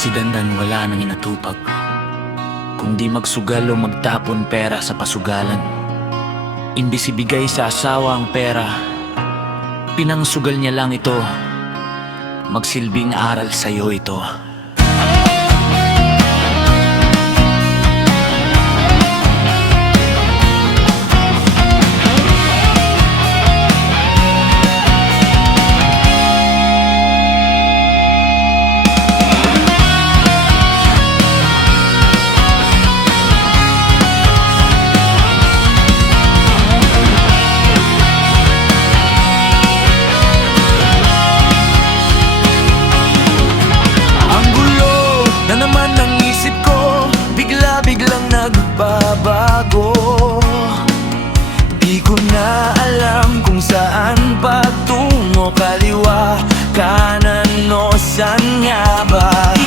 Sidandan wala nang inatupag, kundi magsugal o magtapon pera sa pasugalan. Imbis ibigay sa asawa ang pera, pinangsugal niya lang ito. Magsilbing aral sa'yo ito. Biglang nagbabago, di ko na alam kung saan patungo, kaliwa, kanan o saan nga ba?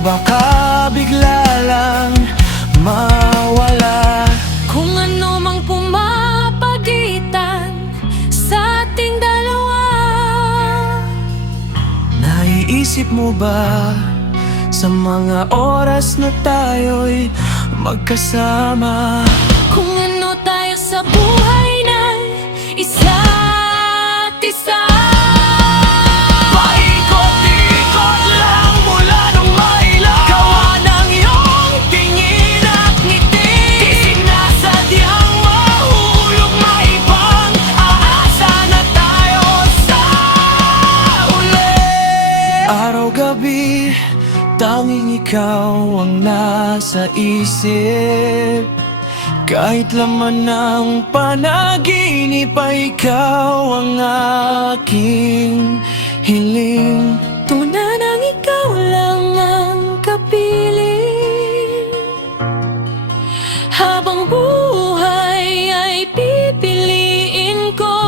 Baka bigla lang mawala kung ano mang pumapagitan sa ating dalawa. Naiisip mo ba sa mga oras na tayo'y magkasama? Kung ano tayo sa buhay ng isa't isa. Araw-gabi, tanging ikaw ang nasa isip. Kahit laman ng panaginip ay ikaw ang aking hiling. Tunay nang ikaw lang ang kapiling. Habang buhay ay pipiliin ko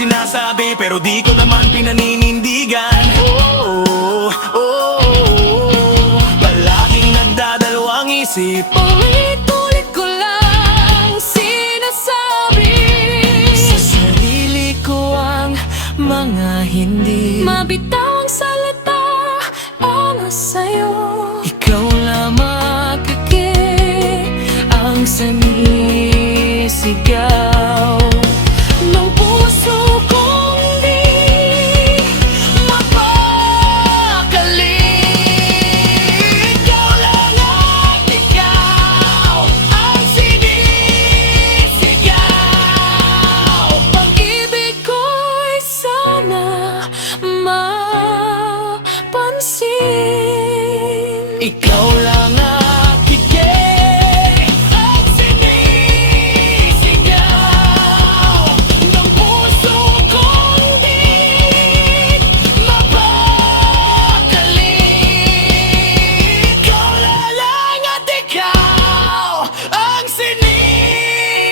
sinasabi pero di ko naman pinaninindigan. Palaging nagdadalawang isip. Ulit-ulit ko lang sinasabi Sa sarili ko ang mga hindi mabitaw ang salita ang sa'yo. Ikaw lamang ang sinisigaw Ng puso kong di mapakali. Ikaw lang at ikaw ang sinisigaw. Pag-ibig ko'y sana mapansin. Ikaw lang at higit ang sinisigaw ng puso kong di mapakali. Ikaw lang at ikaw ang sinisigaw.